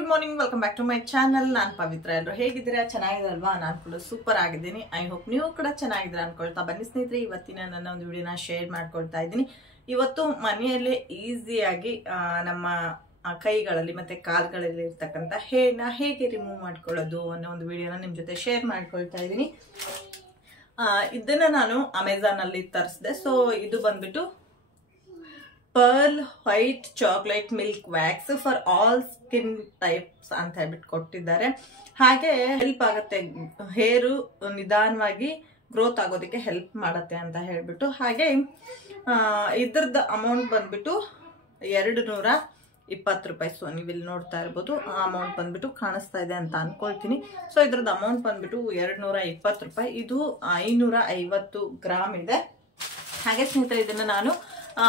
Good morning, welcome back to my channel. ನಾನು ಪವಿತ್ರ. ಎಲ್ಲರೂ ಹೇಗಿದ್ದೀರಾ? ಚೆನ್ನಾಗಿರಲ್ವಾ? ನಾನು ಕೂಡ ಸೂಪರ್ ಆಗಿದ್ದೀನಿ. ಐ ಹೋಪ್ ನೀವು ಕೂಡ ಚೆನ್ನಾಗಿದ್ದೀರಾ ಅನ್ಕೊಳ್ತಾ ಬನ್ನಿ ಸ್ನೇಹಿತರೆ. ಇವತ್ತಿನ ನನ್ನ ಒಂದು ವಿಡಿಯೋನ ಶೇರ್ ಮಾಡ್ಕೊಳ್ತಾ ಇದ್ದೀನಿ. ಇವತ್ತು ಮನೆಯಲ್ಲೇ ಈಸಿಯಾಗಿ ನಮ್ಮ ಕೈಗಳಲ್ಲಿ ಮತ್ತೆ ಕಾಲುಗಳಲ್ಲಿ ಇರ್ತಕ್ಕಂಥ ಹೇರ್ನ ಹೇಗೆ ರಿಮೂವ್ ಮಾಡ್ಕೊಳ್ಳೋದು ಅನ್ನೋ ಒಂದು ವಿಡಿಯೋನ ನಿಮ್ಮ ಜೊತೆ ಶೇರ್ ಮಾಡ್ಕೊಳ್ತಾ ಇದ್ದೀನಿ. ಇದನ್ನ ನಾನು ಅಮೆಝಾನ್ ಅಲ್ಲಿ ತರಿಸಿದೆ. ಸೊ ಇದು ಬಂದ್ಬಿಟ್ಟು pearl white chocolate milk wax for all skin types ಅಂತ ಹೇಳ್ಬಿಟ್ಟು ಕೊಟ್ಟಿದ್ದಾರೆ. ಹಾಗೆ ಹೆಲ್ಪ್ ಆಗುತ್ತೆ, ಹೇರು ನಿಧಾನವಾಗಿ ಗ್ರೋತ್ ಆಗೋದಕ್ಕೆ ಹೆಲ್ಪ್ ಮಾಡುತ್ತೆ ಅಂತ ಹೇಳ್ಬಿಟ್ಟು. ಹಾಗೆ ಇದ್ರದ್ದು ಅಮೌಂಟ್ ಬಂದ್ಬಿಟ್ಟು 220 ರೂಪಾಯಿ. ಸೊ ನೀವು ಇಲ್ಲಿ ನೋಡ್ತಾ ಇರ್ಬೋದು, ಆ ಅಮೌಂಟ್ ಬಂದ್ಬಿಟ್ಟು ಕಾಣಿಸ್ತಾ ಇದೆ ಅಂತ ಅನ್ಕೊಳ್ತೀನಿ. ಸೊ ಇದ್ರದ್ದು ಅಮೌಂಟ್ ಬಂದ್ಬಿಟ್ಟು 220 ರೂಪಾಯಿ. ಇದು 550 ಗ್ರಾಮ್ ಇದೆ. ಹಾಗೆ ಸ್ನೇಹಿತರೆ, ಇದನ್ನ ನಾನು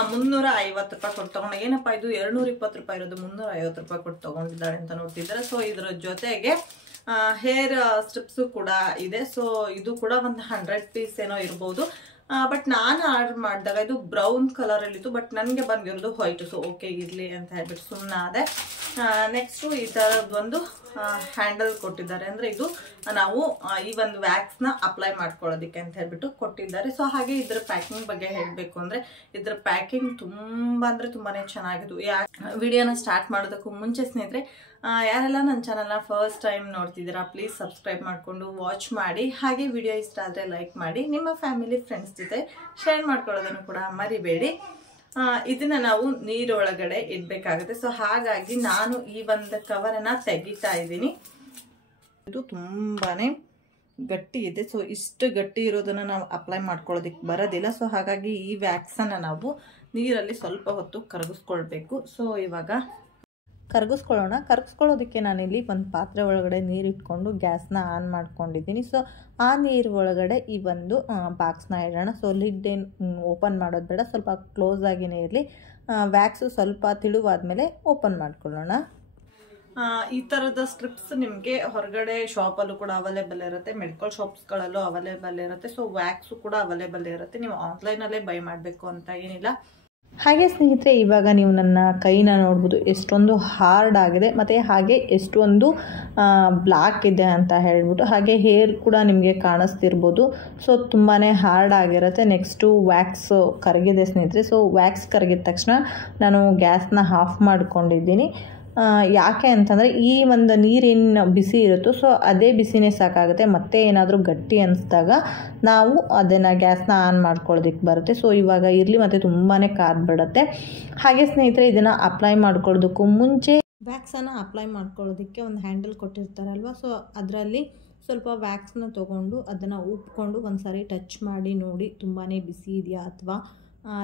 350 ರೂಪಾಯಿ ಕೊಟ್ಟು ತಗೊಂಡೆ. ಏನಪ್ಪಾ ಇದು 220 ರೂಪಾಯಿ ಇರೋದು 350 ರೂಪಾಯಿ ಕೊಟ್ಟು ತಗೊಂಡಿದ್ದಾರೆ ಅಂತ ನೋಡ್ತಿದ್ದಾರೆ. ಸೊ ಇದ್ರ ಜೊತೆಗೆ ಹೇರ್ ಸ್ಟ್ರಿಪ್ಸ್ ಕೂಡ ಇದೆ. ಸೊ ಇದು ಕೂಡ ಒಂದು 100 ಪೀಸ್ ಏನೋ ಇರ್ಬೋದು. ಬಟ್ ನಾನು ಆರ್ಡರ್ ಮಾಡಿದಾಗ ಇದು ಬ್ರೌನ್ ಕಲರ್ ಅಲ್ಲಿ ಇತ್ತು, ಬಟ್ ನನಗೆ ಬಂದಿರೋದು ವೈಟ್. ಸೊ ಓಕೆ ಇರ್ಲಿ ಅಂತ ಹೇಳ್ಬಿಟ್ಟು ಸುಮ್ಮನೆ ಆದೆ. ನೆಕ್ಸ್ಟ್ ಈ ತರದೊಂದು ಹ್ಯಾಂಡಲ್ ಕೊಟ್ಟಿದ್ದಾರೆ. ಅಂದ್ರೆ ಇದು ನಾವು ಈ ಒಂದು ವ್ಯಾಕ್ಸ್ ನ ಅಪ್ಲೈ ಮಾಡ್ಕೊಳ್ಳೋದಿಕ್ಕೆ ಅಂತ ಹೇಳ್ಬಿಟ್ಟು ಕೊಟ್ಟಿದ್ದಾರೆ. ಸೊ ಹಾಗೆ ಇದ್ರ ಪ್ಯಾಕಿಂಗ್ ಬಗ್ಗೆ ಹೇಳ್ಬೇಕು ಅಂದ್ರೆ ಇದ್ರ ಪ್ಯಾಕಿಂಗ್ ತುಂಬಾ ಅಂದ್ರೆ ತುಂಬಾನೇ ಚೆನ್ನಾಗಿತ್ತು. ವಿಡಿಯೋನ ಸ್ಟಾರ್ಟ್ ಮಾಡೋದಕ್ಕೂ ಮುಂಚೆ ಸ್ನೇಹಿತರೆ, ಯಾರೆಲ್ಲ ನನ್ನ ಚಾನಲ್ನ ಫಸ್ಟ್ ಟೈಮ್ ನೋಡ್ತಿದ್ದೀರಾ ಪ್ಲೀಸ್ ಸಬ್ಸ್ಕ್ರೈಬ್ ಮಾಡಿಕೊಂಡು ವಾಚ್ ಮಾಡಿ. ಹಾಗೆ ವಿಡಿಯೋ ಇಷ್ಟ ಆದರೆ ಲೈಕ್ ಮಾಡಿ, ನಿಮ್ಮ ಫ್ಯಾಮಿಲಿ ಫ್ರೆಂಡ್ಸ್ ಜೊತೆ ಶೇರ್ ಮಾಡ್ಕೊಳ್ಳೋದನ್ನು ಕೂಡ ಮರಿಬೇಡಿ. ಇದನ್ನ ನಾವು ನೀರೊಳಗಡೆ ಇಡ್ಬೇಕಾಗುತ್ತೆ. ಸೊ ಹಾಗಾಗಿ ನಾನು ಈ ಒಂದು ಕವರನ್ನ ತೆಗಿತಾ ಇದ್ದೀನಿ. ಇದು ತುಂಬಾನೇ ಗಟ್ಟಿ ಇದೆ. ಸೊ ಇಷ್ಟು ಗಟ್ಟಿ ಇರೋದನ್ನ ನಾವು ಅಪ್ಲೈ ಮಾಡ್ಕೊಳ್ಳೋದಿಕ್ಕೆ ಬರೋದಿಲ್ಲ. ಸೊ ಹಾಗಾಗಿ ಈ ವ್ಯಾಕ್ಸನ್ನ ನಾವು ನೀರಲ್ಲಿ ಸ್ವಲ್ಪ ಹೊತ್ತು ಕರಗಿಸ್ಕೊಳ್ಬೇಕು. ಸೊ ಇವಾಗ ಕರಗಿಸ್ಕೊಳ್ಳೋದಕ್ಕೆ ನಾನಿಲ್ಲಿ ಒಂದು ಪಾತ್ರೆ ಒಳಗಡೆ ನೀರು ಇಟ್ಕೊಂಡು ಗ್ಯಾಸ್ನ ಆನ್ ಮಾಡ್ಕೊಂಡಿದ್ದೀನಿ. ಸೊ ಆ ನೀರು ಒಳಗಡೆ ಈ ಒಂದು ಬಾಕ್ಸ್ನ ಇಡೋಣ. ಸೊ ಲಿಡ್ ಏನು ಓಪನ್ ಮಾಡೋದು ಬೇಡ, ಸ್ವಲ್ಪ ಕ್ಲೋಸ್ ಆಗಿನೇ ಇರಲಿ. ವ್ಯಾಕ್ಸು ಸ್ವಲ್ಪ ತಿಳುವಾದ್ಮೇಲೆ ಓಪನ್ ಮಾಡ್ಕೊಳ್ಳೋಣ. ಈ ಥರದ ಸ್ಟ್ರಿಪ್ಸ್ ನಿಮಗೆ ಹೊರಗಡೆ ಶಾಪಲ್ಲೂ ಕೂಡ ಅವೈಲೇಬಲ್ ಇರುತ್ತೆ, ಮೆಡಿಕಲ್ ಶಾಪ್ಸ್ಗಳಲ್ಲೂ ಅವೈಲೇಬಲ್ ಇರುತ್ತೆ. ಸೊ ವ್ಯಾಕ್ಸು ಕೂಡ ಅವೈಲೇಬಲ್ ಇರುತ್ತೆ. ನೀವು ಆನ್ಲೈನಲ್ಲೇ ಬೈ ಮಾಡಬೇಕು ಅಂತ ಏನಿಲ್ಲ. ಹಾಗೆ ಸ್ನೇಹಿತರೆ, ಇವಾಗ ನೀವು ನನ್ನ ಕೈನ ನೋಡ್ಬೋದು ಎಷ್ಟೊಂದು ಹಾರ್ಡ್ ಆಗಿದೆ, ಮತ್ತು ಹಾಗೆ ಎಷ್ಟೊಂದು ಬ್ಲ್ಯಾಕ್ ಇದೆ ಅಂತ ಹೇಳ್ಬಿಟ್ಟು. ಹಾಗೆ ಹೇರ್ ಕೂಡ ನಿಮಗೆ ಕಾಣಿಸ್ತಿರ್ಬೋದು. ಸೊ ತುಂಬಾ ಹಾರ್ಡ್ ಆಗಿರುತ್ತೆ. ನೆಕ್ಸ್ಟು ವ್ಯಾಕ್ಸ್ ಕರಗಿದೆ ಸ್ನೇಹಿತರೆ. ಸೊ ವ್ಯಾಕ್ಸ್ ಕರಗಿದ ತಕ್ಷಣ ನಾನು ಗ್ಯಾಸ್ನ ಆಫ್ ಮಾಡ್ಕೊಂಡಿದ್ದೀನಿ. ಯಾಕೆ ಅಂತಂದರೆ ಈ ಒಂದು ನೀರೇನು ಬಿಸಿ ಇರುತ್ತೋ ಸೊ ಅದೇ ಬಿಸಿನೇ ಸಾಕಾಗುತ್ತೆ. ಮತ್ತೆ ಏನಾದರೂ ಗಟ್ಟಿ ಅನಿಸಿದಾಗ ನಾವು ಅದನ್ನು ಗ್ಯಾಸ್ನ ಆನ್ ಮಾಡ್ಕೊಳ್ಳೋದಕ್ಕೆ ಬರುತ್ತೆ. ಸೊ ಇವಾಗ ಇರಲಿ, ಮತ್ತು ತುಂಬಾ ಕಾದ್ಬಿಡುತ್ತೆ. ಹಾಗೆ ಸ್ನೇಹಿತರೆ, ಇದನ್ನು ಅಪ್ಲೈ ಮಾಡ್ಕೊಳ್ಳೋದಕ್ಕೂ ಮುಂಚೆ ವ್ಯಾಕ್ಸನ್ನು ಅಪ್ಲೈ ಮಾಡ್ಕೊಳ್ಳೋದಕ್ಕೆ ಒಂದು ಹ್ಯಾಂಡಲ್ ಕೊಟ್ಟಿರ್ತಾರಲ್ವ. ಸೊ ಅದರಲ್ಲಿ ಸ್ವಲ್ಪ ವ್ಯಾಕ್ಸ್ನ ತೊಗೊಂಡು ಅದನ್ನು ಉಪ್ಕೊಂಡು ಒಂದು ಸಾರಿ ಟಚ್ ಮಾಡಿ ನೋಡಿ ತುಂಬಾ ಬಿಸಿ ಇದೆಯಾ ಅಥವಾ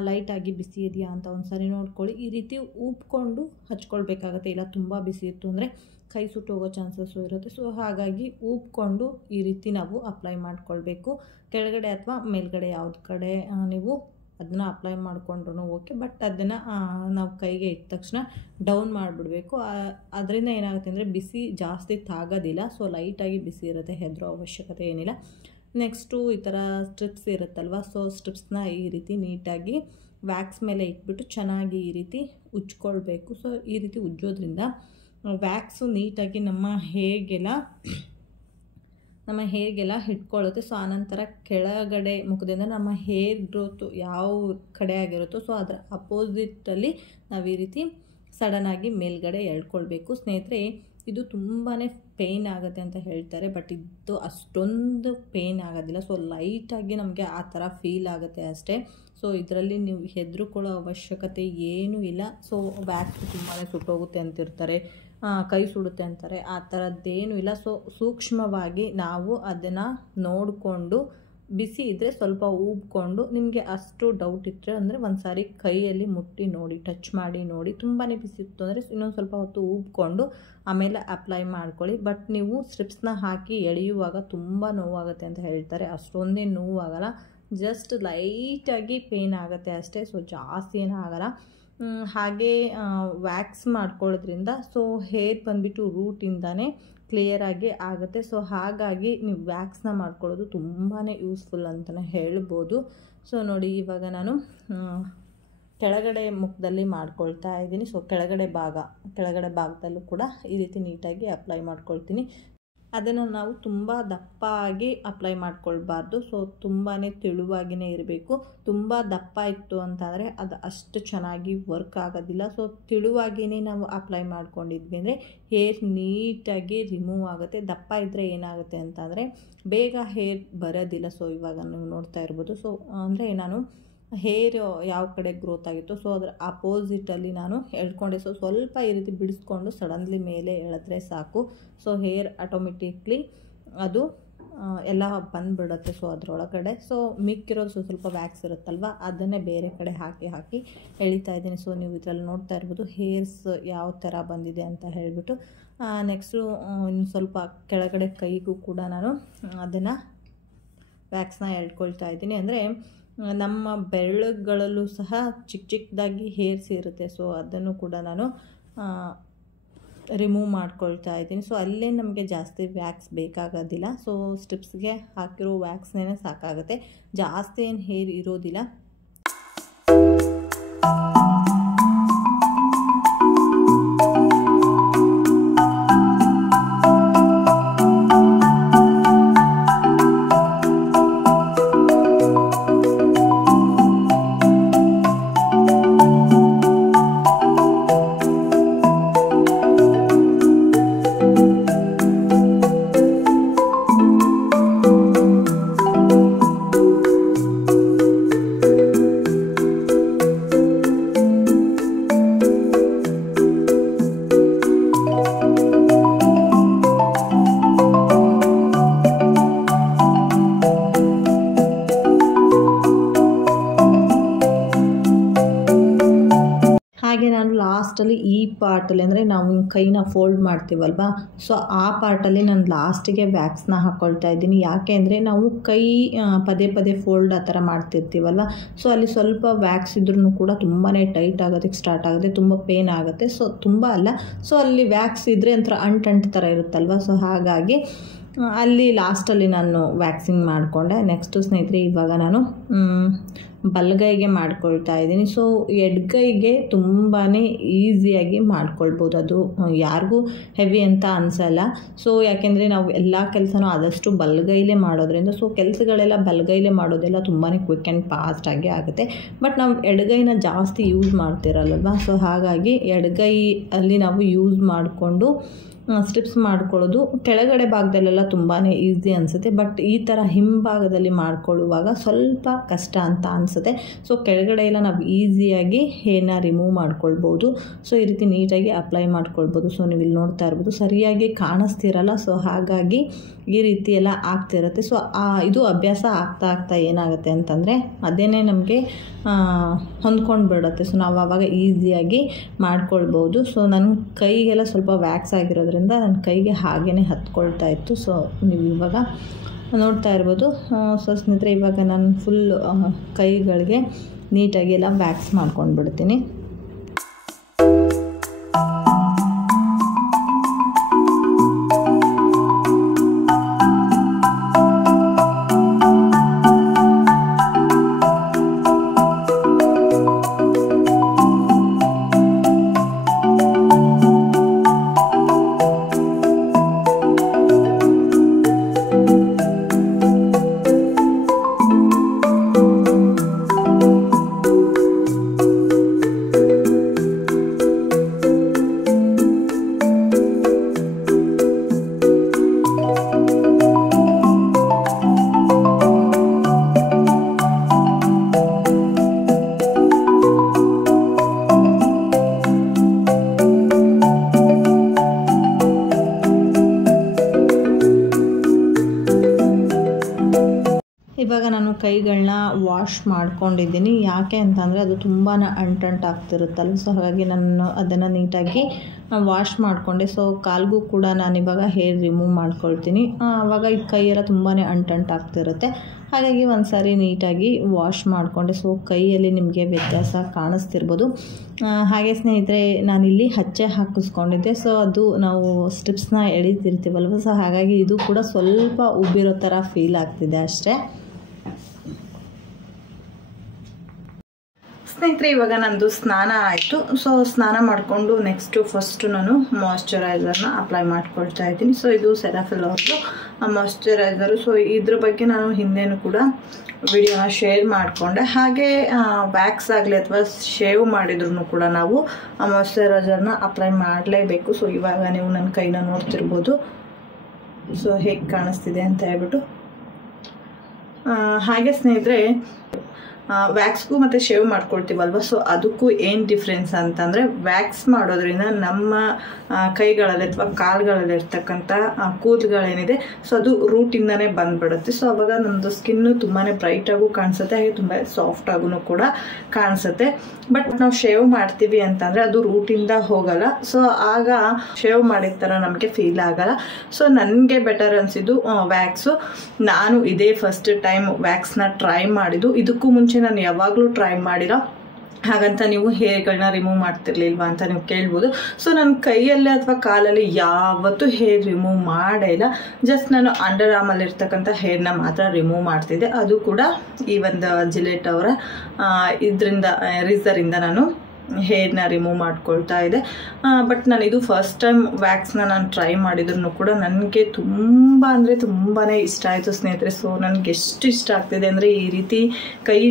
ಲೈಟಾಗಿ ಬಿಸಿ ಇದೆಯಾ ಅಂತ ಒಂದು ಸಾರಿ ನೋಡ್ಕೊಳ್ಳಿ. ಈ ರೀತಿ ಉಪ್ಕೊಂಡು ಹಚ್ಕೊಳ್ಬೇಕಾಗತ್ತೆ. ಇಲ್ಲ ತುಂಬ ಬಿಸಿ ಇತ್ತು ಅಂದರೆ ಕೈ ಸುಟ್ಟೋಗೋ ಚಾನ್ಸಸ್ಸು ಇರುತ್ತೆ. ಸೊ ಹಾಗಾಗಿ ಉಪ್ಕೊಂಡು ಈ ರೀತಿ ನಾವು ಅಪ್ಲೈ ಮಾಡ್ಕೊಳ್ಬೇಕು. ಕೆಳಗಡೆ ಅಥವಾ ಮೇಲ್ಗಡೆ ಯಾವ್ದು ಕಡೆ ನೀವು ಅದನ್ನು ಅಪ್ಲೈ ಮಾಡಿಕೊಂಡ್ರೂ ಓಕೆ. ಬಟ್ ಅದನ್ನು ನಾವು ಕೈಗೆ ಇಟ್ಟ ತಕ್ಷಣ ಡೌನ್ ಮಾಡಿಬಿಡ್ಬೇಕು. ಅದರಿಂದ ಏನಾಗುತ್ತೆ ಅಂದರೆ ಬಿಸಿ ಜಾಸ್ತಿ ತಾಗೋದಿಲ್ಲ. ಸೊ ಲೈಟಾಗಿ ಬಿಸಿ ಇರುತ್ತೆ, ಹೆದರೋ ಅವಶ್ಯಕತೆ ಏನಿಲ್ಲ. ನೆಕ್ಸ್ಟು ಈ ಥರ ಸ್ಟ್ರಿಪ್ಸ್ ಇರುತ್ತಲ್ವ. ಸೊ ಸ್ಟ್ರಿಪ್ಸ್ನ ಈ ರೀತಿ ನೀಟಾಗಿ ವ್ಯಾಕ್ಸ್ ಮೇಲೆ ಇಟ್ಬಿಟ್ಟು ಚೆನ್ನಾಗಿ ಈ ರೀತಿ ಉಜ್ಕೊಳ್ಬೇಕು. ಸೊ ಈ ರೀತಿ ಉಜ್ಜೋದ್ರಿಂದ ವ್ಯಾಕ್ಸು ನೀಟಾಗಿ ನಮ್ಮ ಹೇರ್ಗೆಲ್ಲ ಹಿಡ್ಕೊಳ್ಳುತ್ತೆ. ಸೊ ಆನಂತರ ಕೆಳಗಡೆ ಮುಖದಿಂದ ನಮ್ಮ ಹೇರ್ ಗ್ರೋತು ಯಾವ ಕಡೆ ಆಗಿರುತ್ತೋ ಸೊ ಅದರ ಅಪೋಸಿಟಲ್ಲಿ ನಾವು ಈ ರೀತಿ ಸಡನ್ನಾಗಿ ಮೇಲ್ಗಡೆ ಎಳ್ಕೊಳ್ಬೇಕು. ಸ್ನೇಹಿತರೆ, ಇದು ತುಂಬಾ ಪೇಯ್ನ್ ಆಗುತ್ತೆ ಅಂತ ಹೇಳ್ತಾರೆ, ಬಟ್ ಇದು ಅಷ್ಟೊಂದು ಪೇಯ್ನ್ ಆಗೋದಿಲ್ಲ. ಸೊ ಲೈಟಾಗಿ ನಮಗೆ ಆ ಥರ ಫೀಲ್ ಆಗುತ್ತೆ ಅಷ್ಟೇ. ಸೊ ಇದರಲ್ಲಿ ನೀವು ಹೆದರ್ಕೊಳ್ಳೋ ಅವಶ್ಯಕತೆ ಏನೂ ಇಲ್ಲ. ಸೊ ವ್ಯಾಕ್ಸ್ ತುಂಬಾ ಸುಟ್ಟೋಗುತ್ತೆ ಅಂತಿರ್ತಾರೆ, ಕೈ ಸುಡುತ್ತೆ ಅಂತಾರೆ, ಆ ಥರದ್ದೇನೂ ಇಲ್ಲ. ಸೊ ಸೂಕ್ಷ್ಮವಾಗಿ ನಾವು ಅದನ್ನು ನೋಡಿಕೊಂಡು ಬಿಸಿ ಇದ್ದರೆ ಸ್ವಲ್ಪ ಉಬ್ಕೊಂಡು, ನಿಮಗೆ ಅಷ್ಟು ಡೌಟ್ ಇದ್ದರೆ ಅಂದರೆ ಒಂದು ಸಾರಿ ಕೈಯಲ್ಲಿ ಮುಟ್ಟಿ ನೋಡಿ, ಟಚ್ ಮಾಡಿ ನೋಡಿ. ತುಂಬಾ ಬಿಸಿ ಇತ್ತು ಅಂದರೆ ಇನ್ನೊಂದು ಸ್ವಲ್ಪ ಹೊತ್ತು ಉಬ್ಕೊಂಡು ಆಮೇಲೆ ಅಪ್ಲೈ ಮಾಡ್ಕೊಳ್ಳಿ. ಬಟ್ ನೀವು ಸ್ಟ್ರಿಪ್ಸ್ನ ಹಾಕಿ ಎಳೆಯುವಾಗ ತುಂಬ ನೋವಾಗುತ್ತೆ ಅಂತ ಹೇಳ್ತಾರೆ. ಅಷ್ಟೊಂದೇ ನೋವಾಗಲ್ಲ, ಜಸ್ಟ್ ಲೈಟಾಗಿ ಪೇಯ್ನ್ ಆಗುತ್ತೆ ಅಷ್ಟೇ. ಸೊ ಜಾಸ್ತಿ ಏನೂ ಆಗಲ್ಲ. ಹಾಗೆ ವ್ಯಾಕ್ಸ್ ಮಾಡ್ಕೊಳ್ಳೋದ್ರಿಂದ ಸೊ ಹೇರ್ ಬಂದುಬಿಟ್ಟು ರೂಟಿಂದಾನೇ ಕ್ಲಿಯರಾಗಿ ಆಗುತ್ತೆ. ಸೊ ಹಾಗಾಗಿ ನೀವು ವ್ಯಾಕ್ಸ್ನ ಮಾಡ್ಕೊಳ್ಳೋದು ತುಂಬಾ ಯೂಸ್ಫುಲ್ ಅಂತಲೇ ಹೇಳ್ಬೋದು. ಸೊ ನೋಡಿ, ಇವಾಗ ನಾನು ಕೆಳಗಡೆ ಮುಖದಲ್ಲಿ ಮಾಡ್ಕೊಳ್ತಾ ಇದ್ದೀನಿ. ಸೊ ಕೆಳಗಡೆ ಭಾಗದಲ್ಲೂ ಕೂಡ ಈ ರೀತಿ ನೀಟಾಗಿ ಅಪ್ಲೈ ಮಾಡ್ಕೊಳ್ತೀನಿ. ಅದನ್ನು ನಾವು ತುಂಬ ದಪ್ಪಾಗಿ ಅಪ್ಲೈ ಮಾಡ್ಕೊಳ್ಬಾರ್ದು. ಸೊ ತುಂಬಾ ತೆಳುವಾಗಿಯೇ ಇರಬೇಕು. ತುಂಬ ದಪ್ಪ ಇತ್ತು ಅಂತಂದರೆ ಅದು ಅಷ್ಟು ಚೆನ್ನಾಗಿ ವರ್ಕ್ ಆಗೋದಿಲ್ಲ. ಸೊ ತೆಳುವಾಗಿಯೇ ನಾವು ಅಪ್ಲೈ ಮಾಡ್ಕೊಂಡಿದ್ವಿ ಅಂದರೆ ಹೇರ್ ನೀಟಾಗಿ ರಿಮೂವ್ ಆಗುತ್ತೆ. ದಪ್ಪ ಇದ್ದರೆ ಏನಾಗುತ್ತೆ ಅಂತಂದರೆ ಬೇಗ ಹೇರ್ ಬರೋದಿಲ್ಲ. ಸೊ ಇವಾಗ ನೀವು ನೋಡ್ತಾ ಇರ್ಬೋದು. ಸೊ ಅಂದರೆ ನಾನು ಹೇರ್ ಯಾವ ಕಡೆ ಗ್ರೋತ್ ಆಗಿತ್ತು ಸೊ ಅದರ ಅಪೋಸಿಟಲ್ಲಿ ನಾನು ಎಳ್ಕೊಂಡೆ. ಸೊ ಸ್ವಲ್ಪ ಈ ರೀತಿ ಬಿಡಿಸ್ಕೊಂಡು ಸಡನ್ಲಿ ಮೇಲೆ ಎಳೆದ್ರೆ ಸಾಕು. ಸೊ ಹೇರ್ ಆಟೋಮೆಟಿಕ್ಲಿ ಅದು ಎಲ್ಲ ಬಂದುಬಿಡುತ್ತೆ. ಸೊ ಅದರೊಳಗಡೆ ಸೊ ಮಿಕ್ಕಿರೋದು ಸ್ವಲ್ಪ ವ್ಯಾಕ್ಸ್ ಇರುತ್ತಲ್ವ ಅದನ್ನೇ ಬೇರೆ ಕಡೆ ಹಾಕಿ ಎಳಿತಾ ಇದ್ದೀನಿ. ಸೊ ನೀವು ಇದರಲ್ಲಿ ನೋಡ್ತಾ ಇರ್ಬೋದು ಹೇರ್ಸ್ ಯಾವ ಥರ ಬಂದಿದೆ ಅಂತ ಹೇಳಿಬಿಟ್ಟು. ನೆಕ್ಸ್ಟು ಇನ್ನು ಸ್ವಲ್ಪ ಕೆಳಗಡೆ ಕೈಗೂ ಕೂಡ ನಾನು ಅದನ್ನು ವ್ಯಾಕ್ಸ್ನ ಎಳ್ಕೊಳ್ತಾ ಇದ್ದೀನಿ. ಅಂದರೆ ನಮ್ಮ ಬೆರಳುಗಳಲ್ಲೂ ಸಹ ಚಿಕ್ಕದಾಗಿ ಹೇರ್ಸ್ ಇರುತ್ತೆ. ಸೊ ಅದನ್ನು ಕೂಡ ನಾನು ರಿಮೂವ್ ಮಾಡ್ಕೊಳ್ತಾ ಇದ್ದೀನಿ. ಸೊ ಅಲ್ಲೇ ನಮಗೆ ಜಾಸ್ತಿ ವ್ಯಾಕ್ಸ್ ಬೇಕಾಗೋದಿಲ್ಲ. ಸೊ ಸ್ಟ್ರಿಪ್ಸ್ಗೆ ಹಾಕಿರೋ ವ್ಯಾಕ್ಸ್ನೇ ಸಾಕಾಗುತ್ತೆ. ಜಾಸ್ತಿ ಏನು ಹೇರ್ ಇರೋದಿಲ್ಲ. ಹಾಗೆ ನಾನು ಲಾಸ್ಟಲ್ಲಿ ಈ ಪಾರ್ಟಲ್ಲಿ ಅಂದರೆ ನಾವು ಕೈನ ಫೋಲ್ಡ್ ಮಾಡ್ತೀವಲ್ವ ಸೊ ಆ ಪಾರ್ಟಲ್ಲಿ ನಾನು ಲಾಸ್ಟಿಗೆ ವ್ಯಾಕ್ಸ್ನ ಹಾಕ್ಕೊಳ್ತಾ ಇದ್ದೀನಿ. ಯಾಕೆ ಅಂದರೆ ನಾವು ಕೈ ಪದೇ ಫೋಲ್ಡ್ ಆ ಥರ ಮಾಡ್ತಿರ್ತೀವಲ್ವ ಸೊ ಅಲ್ಲಿ ಸ್ವಲ್ಪ ವ್ಯಾಕ್ಸ್ ಇದ್ರೂ ಕೂಡ ತುಂಬಾ ಟೈಟ್ ಆಗೋದಕ್ಕೆ ಸ್ಟಾರ್ಟ್ ಆಗುತ್ತೆ. ತುಂಬ ಪೇನ್ ಆಗುತ್ತೆ. ಸೊ ತುಂಬ ಅಲ್ಲ, ಸೊ ಅಲ್ಲಿ ವ್ಯಾಕ್ಸ್ ಇದ್ದರೆ ಒಂಥರ ಅಂಟು ಥರ ಇರುತ್ತಲ್ವ. ಸೊ ಹಾಗಾಗಿ ಅಲ್ಲಿ ಲಾಸ್ಟಲ್ಲಿ ನಾನು ವ್ಯಾಕ್ಸಿಂಗ್ ಮಾಡಿಕೊಂಡೆ. ನೆಕ್ಸ್ಟು ಸ್ನೇಹಿತರೆ ಇವಾಗ ನಾನು ಬಲಗೈಗೆ ಮಾಡ್ಕೊಳ್ತಾ ಇದ್ದೀನಿ. ಸೊ ಎಡಗೈಗೆ ತುಂಬಾ ಈಸಿಯಾಗಿ ಮಾಡ್ಕೊಳ್ಬೋದು. ಅದು ಯಾರಿಗೂ ಹೆವಿ ಅಂತ ಅನಿಸಲ್ಲ. ಸೊ ಯಾಕೆಂದರೆ ನಾವು ಎಲ್ಲ ಕೆಲಸನೂ ಆದಷ್ಟು ಬಲಗೈಲೇ ಮಾಡೋದ್ರಿಂದ ಸೊ ಕೆಲಸಗಳೆಲ್ಲ ಬಲಗೈಲೇ ಮಾಡೋದೆಲ್ಲ ತುಂಬಾ ಕ್ವಿಕ್ ಆ್ಯಂಡ್ ಫಾಸ್ಟಾಗಿ ಆಗುತ್ತೆ. ಬಟ್ ನಾವು ಎಡಗೈನ ಜಾಸ್ತಿ ಯೂಸ್ ಮಾಡ್ತಿರಲ್ವ ಸೊ ಹಾಗಾಗಿ ಎಡಗೈ ಅಲ್ಲಿ ನಾವು ಯೂಸ್ ಮಾಡಿಕೊಂಡು ಸ್ಟ್ರಿಪ್ಸ್ ಮಾಡ್ಕೊಳ್ಳೋದು ಕೆಳಗಡೆ ಭಾಗದಲ್ಲೆಲ್ಲ ತುಂಬಾ ಈಸಿ ಅನಿಸುತ್ತೆ. ಬಟ್ ಈ ಥರ ಹಿಂಭಾಗದಲ್ಲಿ ಮಾಡ್ಕೊಳ್ಳುವಾಗ ಸ್ವಲ್ಪ ಕಷ್ಟ ಅಂತ ಅನಿಸುತ್ತೆ. ಸೊ ಕೆಳಗಡೆ ಎಲ್ಲ ನಾವು ಈಸಿಯಾಗಿ ಹೇರ್ನ ರಿಮೂವ್ ಮಾಡ್ಕೊಳ್ಬೋದು. ಸೊ ಈ ರೀತಿ ನೀಟಾಗಿ ಅಪ್ಲೈ ಮಾಡ್ಕೊಳ್ಬೋದು. ಸೊ ನೀವು ಇಲ್ಲಿ ನೋಡ್ತಾ ಇರ್ಬೋದು ಸರಿಯಾಗಿ ಕಾಣಿಸ್ತಿರಲ್ಲ. ಸೊ ಹಾಗಾಗಿ ಈ ರೀತಿ ಎಲ್ಲ ಆಗ್ತಿರುತ್ತೆ. ಸೊ ಇದು ಅಭ್ಯಾಸ ಆಗ್ತಾ ಏನಾಗುತ್ತೆ ಅಂತಂದರೆ ಅದೇನೇ ನಮಗೆ ಹೊಂದ್ಕೊಂಡು ಬಿಡುತ್ತೆ. ಸೊ ನಾವು ಆವಾಗ ಈಸಿಯಾಗಿ ಮಾಡ್ಕೊಳ್ಬೋದು. ಸೊ ನನ್ನ ಕೈಗೆಲ್ಲ ಸ್ವಲ್ಪ ವ್ಯಾಕ್ಸ್ ಆಗಿರೋದ್ರಿಂದ ನನ್ನ ಕೈಗೆ ಹಾಗೇ ಹತ್ಕೊಳ್ತಾ ಇತ್ತು. ಸೊ ನೀವು ಇವಾಗ ನೋಡ್ತಾ ಇರ್ಬೋದು. ಸೊ ಸ್ನೇಹಿತರೆ ಇವಾಗ ನಾನು ಫುಲ್ ಕೈಗಳಿಗೆ ನೀಟಾಗಿ ಎಲ್ಲ ವ್ಯಾಕ್ಸ್ ಮಾಡ್ಕೊಂಡು ಬಿಡ್ತೀನಿ. ಇವಾಗ ನಾನು ಕೈಗಳನ್ನ ವಾಶ್ ಮಾಡ್ಕೊಂಡಿದ್ದೀನಿ. ಯಾಕೆ ಅಂತಂದರೆ ಅದು ತುಂಬಾ ಅಂಟಂಟಾಗ್ತಿರುತ್ತಲ್ಲ. ಸೊ ಹಾಗಾಗಿ ನಾನು ಅದನ್ನು ನೀಟಾಗಿ ವಾಶ್ ಮಾಡಿಕೊಂಡೆ. ಸೊ ಕಾಲ್ಗೂ ಕೂಡ ನಾನಿವಾಗ ಹೇರ್ ರಿಮೂವ್ ಮಾಡ್ಕೊಳ್ತೀನಿ. ಆವಾಗ ಈ ಕೈಯೆಲ್ಲ ತುಂಬಾ ಅಂಟಂಟಾಗ್ತಿರುತ್ತೆ. ಹಾಗಾಗಿ ಒಂದು ಸಾರಿ ನೀಟಾಗಿ ವಾಶ್ ಮಾಡಿಕೊಂಡೆ. ಸೊ ಕೈಯಲ್ಲಿ ನಿಮಗೆ ವ್ಯತ್ಯಾಸ ಕಾಣಿಸ್ತಿರ್ಬೋದು. ಹಾಗೆ ಸ್ನೇಹಿತರೆ ನಾನಿಲ್ಲಿ ಹಚ್ಚೆ ಹಾಕಿಸ್ಕೊಂಡಿದ್ದೆ. ಸೊ ಅದು ನಾವು ಸ್ಟ್ರಿಪ್ಸ್ನ ಎಳಿತಿರ್ತೀವಲ್ವ. ಸೊ ಹಾಗಾಗಿ ಇದು ಕೂಡ ಸ್ವಲ್ಪ ಉಬ್ಬಿರೋ ಥರ ಫೀಲ್ ಆಗ್ತಿದೆ ಅಷ್ಟೇ. ಸ್ನೇಹಿತರೆ ಇವಾಗ ನಂದು ಸ್ನಾನ ಆಯಿತು. ಸೊ ಸ್ನಾನ ಮಾಡಿಕೊಂಡು ನೆಕ್ಸ್ಟು ಫಸ್ಟು ನಾನು ಮಾಯ್ಶ್ಚರೈಸರ್ನ ಅಪ್ಲೈ ಮಾಡ್ಕೊಳ್ತಾ ಇದ್ದೀನಿ. ಸೊ ಇದು ಸೆರಾಫಿಲ್ ಅವ್ರದ್ದು ಮಾಯ್ಶ್ಚರೈಸರು. ಸೊ ಇದ್ರ ಬಗ್ಗೆ ನಾನು ಹಿಂದೆನೂ ಕೂಡ ವಿಡಿಯೋನ ಶೇರ್ ಮಾಡಿಕೊಂಡೆ. ಹಾಗೆ ವ್ಯಾಕ್ಸ್ ಆಗಲಿ ಅಥವಾ ಶೇವ್ ಮಾಡಿದ್ರು ಕೂಡ ನಾವು ಆ ಮಾಯ್ಶ್ಚರೈಸರ್ನ ಅಪ್ಲೈ ಮಾಡಲೇಬೇಕು. ಸೊ ಇವಾಗ ನೀವು ನನ್ನ ಕೈನ ನೋಡ್ತಿರ್ಬೋದು. ಸೊ ಹೇಗೆ ಕಾಣಿಸ್ತಿದೆ ಅಂತ ಹೇಳ್ಬಿಟ್ಟು. ಹಾಗೆ ಸ್ನೇಹಿತರೆ ವ್ಯಾಕ್ಸ್ಗೂ ಮತ್ತು ಶೇವ್ ಮಾಡ್ಕೊಳ್ತೀವಲ್ವ, ಸೊ ಅದಕ್ಕೂ ಏನು ಡಿಫ್ರೆನ್ಸ್ ಅಂತಂದರೆ ವ್ಯಾಕ್ಸ್ ಮಾಡೋದ್ರಿಂದ ನಮ್ಮ ಕೈಗಳಲ್ಲಿ ಅಥವಾ ಕಾಲುಗಳಲ್ಲಿ ಇರ್ತಕ್ಕಂಥ ಕೂದಲುಗಳೇನಿದೆ ಸೊ ಅದು ರೂಟಿಂದನೇ ಬಂದುಬಿಡುತ್ತೆ. ಸೊ ಅವಾಗ ನಮ್ಮದು ಸ್ಕಿನ್ನು ತುಂಬಾ ಬ್ರೈಟಾಗೂ ಕಾಣಿಸುತ್ತೆ, ಹಾಗೆ ತುಂಬ ಸಾಫ್ಟಾಗೂ ಕೂಡ ಕಾಣಿಸುತ್ತೆ. ಬಟ್ ನಾವು ಶೇವ್ ಮಾಡ್ತೀವಿ ಅಂತಂದರೆ ಅದು ರೂಟಿಂದ ಹೋಗಲ್ಲ. ಸೊ ಆಗ ಶೇವ್ ಮಾಡಿದ ಥರ ನಮಗೆ ಫೀಲ್ ಆಗಲ್ಲ. ಸೊ ನನಗೆ ಬೆಟರ್ ಅನಿಸಿದ್ದು ವ್ಯಾಕ್ಸು. ನಾನು ಇದೇ ಫಸ್ಟ್ ಟೈಮ್ ವ್ಯಾಕ್ಸ್ನ ಟ್ರೈ ಮಾಡಿದ್ದು. ಇದಕ್ಕೂ ಮುಂಚೆ ನಾನು ಯಾವಾಗಲೂ ಟ್ರೈ ಮಾಡಿರೋ. ಹಾಗಂತ ನೀವು ಹೇರ್ಗಳನ್ನ ರಿಮೂವ್ ಮಾಡ್ತಿರ್ಲಿಲ್ವಾ ಅಂತ ನೀವು ಕೇಳ್ಬೋದು. ಸೊ ನನ್ನ ಕೈಯಲ್ಲೇ ಅಥವಾ ಕಾಲಲ್ಲಿ ಯಾವತ್ತೂ ಹೇರ್ ರಿಮೂವ್ ಮಾಡೇ ಇಲ್ಲ. ಜಸ್ಟ್ ನಾನು ಅಂಡರ್ ಆರ್ಮಲ್ಲಿ ಇರ್ತಕ್ಕಂಥ ಹೇರ್ನ ಮಾತ್ರ ರಿಮೂವ್ ಮಾಡ್ತಿದ್ದೆ. ಅದು ಕೂಡ ಈ ಒಂದು ಜಿಲೆಟ್ ಅವರ ಇದರಿಂದ ರಿಸರಿಂದ ನಾನು ಹೇರ್ನ ರಿಮೂವ್ ಮಾಡ್ಕೊಳ್ತಾ ಇದೆ. ಬಟ್ ನಾನು ಇದು ಫಸ್ಟ್ ಟೈಮ್ ವ್ಯಾಕ್ಸ್ನ ನಾನು ಟ್ರೈ ಮಾಡಿದ್ರು ಕೂಡ ನನಗೆ ತುಂಬ ಅಂದರೆ ತುಂಬಾ ಇಷ್ಟ ಆಯಿತು ಸ್ನೇಹಿತರೆ. ಸೊ ನನಗೆ ಎಷ್ಟು ಇಷ್ಟ ಆಗ್ತಿದೆ ಅಂದರೆ ಈ ರೀತಿ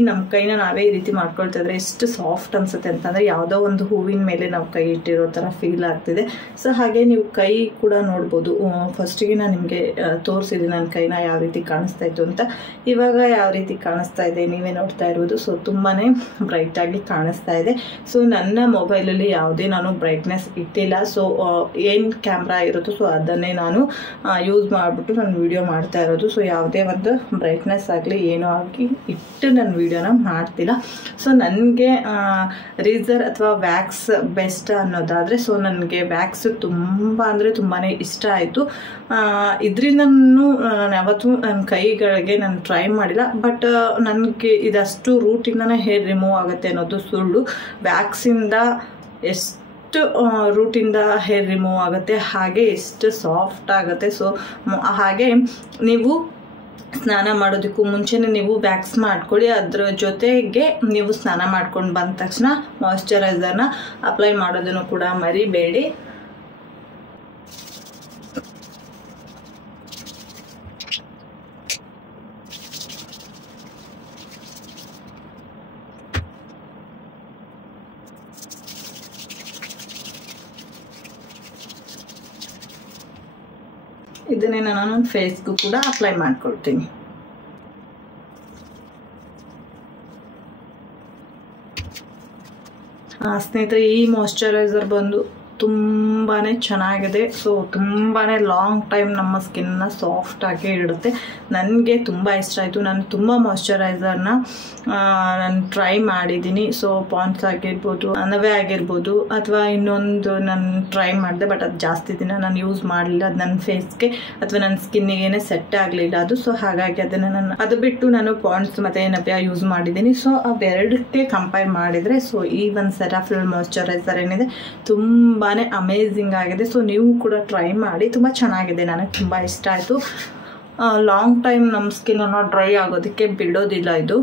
ನಮ್ಮ ಕೈನ ನಾವೇ ಈ ರೀತಿ ಮಾಡ್ಕೊಳ್ತಾ ಇದ್ರೆ ಎಷ್ಟು ಸಾಫ್ಟ್ ಅನಿಸುತ್ತೆ ಅಂತಂದರೆ ಯಾವುದೋ ಒಂದು ಹೂವಿನ ಮೇಲೆ ನಾವು ಕೈ ಇಟ್ಟಿರೋ ಥರ ಫೀಲ್ ಆಗ್ತಿದೆ. ಸೊ ಹಾಗೆ ನೀವು ಕೈ ಕೂಡ ನೋಡ್ಬೋದು. ಫಸ್ಟಿಗೆ ನಾನು ನಿಮಗೆ ತೋರಿಸಿದ್ದೀನಿ ನನ್ನ ಕೈನ ಯಾವ ರೀತಿ ಕಾಣಿಸ್ತಾ ಇತ್ತು ಅಂತ. ಇವಾಗ ಯಾವ ರೀತಿ ಕಾಣಿಸ್ತಾ ಇದೆ ನೀವೇ ನೋಡ್ತಾ ಇರ್ಬೋದು. ಸೊ ತುಂಬಾ ಬ್ರೈಟಾಗಿ ಕಾಣಿಸ್ತಾ ಇದೆ. ಸೊ ನನ್ನ ಮೊಬೈಲಲ್ಲಿ ಯಾವುದೇ ನಾನು ಬ್ರೈಟ್ನೆಸ್ ಇಟ್ಟಿಲ್ಲ. ಸೊ ಏನು ಕ್ಯಾಮ್ರಾ ಇರುತ್ತೋ ಸೊ ಅದನ್ನೇ ನಾನು ಯೂಸ್ ಮಾಡಿಬಿಟ್ಟು ನಾನು ವಿಡಿಯೋ ಮಾಡ್ತಾ ಇರೋದು. ಸೊ ಯಾವುದೇ ಒಂದು ಬ್ರೈಟ್ನೆಸ್ ಆಗಲಿ ಏನೋ ಆಗಿ ಇಟ್ಟು ನಾನು ವಿಡಿಯೋನ ಮಾಡ್ತಿಲ್ಲ. ಸೊ ನನಗೆ ರೀಸರ್ ಅಥವಾ ವ್ಯಾಕ್ಸ್ ಬೆಸ್ಟ್ ಅನ್ನೋದಾದರೆ ಸೊ ನನಗೆ ವ್ಯಾಕ್ಸ್ ತುಂಬ ಅಂದರೆ ತುಂಬಾ ಇಷ್ಟ ಆಯಿತು. ಇದರಿಂದ ನಾನು ಯಾವತ್ತೂ ನನ್ನ ಕೈಗಳಿಗೆ ನಾನು ಟ್ರೈ ಮಾಡಿಲ್ಲ. ಬಟ್ ನನಗೆ ಇದಷ್ಟು ರೂಟಿಂದನೇ ಹೇರ್ ರಿಮೂವ್ ಆಗುತ್ತೆ ಅನ್ನೋದು ಸುಳ್ಳು. ವ್ಯಾಕ್ಸಿಂದ ಎಷ್ಟು ರೂಟಿಂದ ಹೇರ್ ರಿಮೂವ್ ಆಗುತ್ತೆ, ಹಾಗೆ ಎಷ್ಟು ಸಾಫ್ಟ್ ಆಗುತ್ತೆ. ಸೊ ಹಾಗೆ ನೀವು ಸ್ನಾನ ಮಾಡೋದಕ್ಕೂ ಮುಂಚೆನೇ ನೀವು ವ್ಯಾಕ್ಸ್ ಮಾಡ್ಕೊಳ್ಳಿ. ಅದರ ಜೊತೆಗೆ ನೀವು ಸ್ನಾನ ಮಾಡ್ಕೊಂಡು ಬಂದ ತಕ್ಷಣ ಮಾಯ್ಶ್ಚರೈಸರ್ನ ಅಪ್ಲೈ ಮಾಡೋದನ್ನು ಕೂಡ ಮರಿಬೇಡಿ. ಇದನ್ನೇ ನಾನು ನನ್ನ ಫೇಸ್ಗೂ ಕೂಡ ಅಪ್ಲೈ ಮಾಡ್ಕೊಳ್ತೀನಿ. ಸ್ನೇಹಿತರೆ ಈ ಮಾಯ್ಶ್ಚರೈಸರ್ ಬಂದು ತುಂಬಾ ಚೆನ್ನಾಗಿದೆ. ಸೊ ತುಂಬಾ ಲಾಂಗ್ ಟೈಮ್ ನಮ್ಮ ಸ್ಕಿನ್ನ ಸಾಫ್ಟಾಗಿ ಇಡುತ್ತೆ. ನನಗೆ ತುಂಬ ಇಷ್ಟ ಆಯಿತು. ನಾನು ತುಂಬ ಮಾಯ್ಶ್ಚರೈಸರ್ನ ನಾನು ಟ್ರೈ ಮಾಡಿದ್ದೀನಿ. ಸೊ ಪಾಂಡ್ಸ್ ಆಗಿರ್ಬೋದು, ನವೆ ಆಗಿರ್ಬೋದು, ಅಥವಾ ಇನ್ನೊಂದು ನಾನು ಟ್ರೈ ಮಾಡಿದೆ. ಬಟ್ ಅದು ಜಾಸ್ತಿ ದಿನ ನಾನು ಯೂಸ್ ಮಾಡಲಿಲ್ಲ. ಅದು ನನ್ನ ಫೇಸ್ಗೆ ಅಥವಾ ನನ್ನ ಸ್ಕಿನ್ನಿಗೇನೆ ಸೆಟ್ ಆಗಲಿಲ್ಲ ಅದು. ಸೊ ಹಾಗಾಗಿ ಅದನ್ನು ಅದು ಬಿಟ್ಟು ನಾನು ಪಾಂಡ್ಸ್ ಮತ್ತು ನವ್ಯ ಯೂಸ್ ಮಾಡಿದ್ದೀನಿ. ಸೊ ಅವೆರಡಕ್ಕೆ ಕಂಪೇರ್ ಮಾಡಿದರೆ ಸೊ ಈ ಒಂದು ಸೆರಾಫಿಲ್ ಮಾಯ್ಶ್ಚರೈಸರ್ ಏನಿದೆ ತುಂಬ ಅಮೇಝಿಂಗ್ ಆಗಿದೆ. ಸೊ ನೀವು ಕೂಡ ಟ್ರೈ ಮಾಡಿ. ತುಂಬ ಚೆನ್ನಾಗಿದೆ, ನನಗೆ ತುಂಬ ಇಷ್ಟ ಆಯಿತು. ಲಾಂಗ್ ಟೈಮ್ ನಮ್ಮ ಸ್ಕಿನ್ನನ್ನು ಡ್ರೈ ಆಗೋದಕ್ಕೆ ಬಿಡೋದಿಲ್ಲ ಇದು.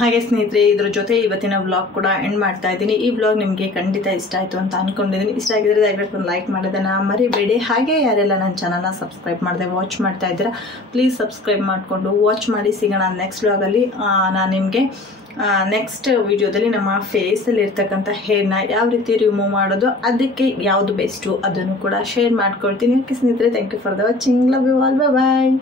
ಹಾಗೆ ಸ್ನೇಹಿತರೆ ಇದ್ರ ಜೊತೆ ಇವತ್ತಿನ ವ್ಲಾಗ್ ಕೂಡ ಎಂಡ್ ಮಾಡ್ತಾ ಇದ್ದೀನಿ. ಈ ವ್ಲಾಗ್ ನಿಮಗೆ ಖಂಡಿತ ಇಷ್ಟ ಆಯಿತು ಅಂತ ಅಂದ್ಕೊಂಡಿದ್ದೀನಿ. ಇಷ್ಟ ಆಗಿದ್ರೆ ದಯವಿಟ್ಟು ಒಂದು ಲೈಕ್ ಮಾಡೋದನ್ನು ಮರಿಬೇಡಿ. ಹಾಗೆ ಯಾರೆಲ್ಲ ನನ್ನ ಚಾನಲ್ನ ಸಬ್ಸ್ಕ್ರೈಬ್ ಮಾಡದೆ ವಾಚ್ ಮಾಡ್ತಾ ಇದ್ದೀರಾ ಪ್ಲೀಸ್ ಸಬ್ಸ್ಕ್ರೈಬ್ ಮಾಡಿಕೊಂಡು ವಾಚ್ ಮಾಡಿ. ಸಿಗೋಣ ನೆಕ್ಸ್ಟ್ ವ್ಲಾಗಲ್ಲಿ. ನಾನು ನಿಮಗೆ ನೆಕ್ಸ್ಟ್ ವಿಡಿಯೋದಲ್ಲಿ ನಮ್ಮ ಫೇಸಲ್ಲಿ ಇರ್ತಕ್ಕಂಥ ಹೇರ್ನ ಯಾವ ರೀತಿ ರಿಮೂವ್ ಮಾಡೋದು, ಅದಕ್ಕೆ ಯಾವುದು ಬೆಸ್ಟು ಅದನ್ನು ಕೂಡ ಶೇರ್ ಮಾಡ್ಕೊಳ್ತೀನಿ. ಓಕೆ ಸ್ನೇಹಿತರೆ, thank you for the watching. Love you all. Bye.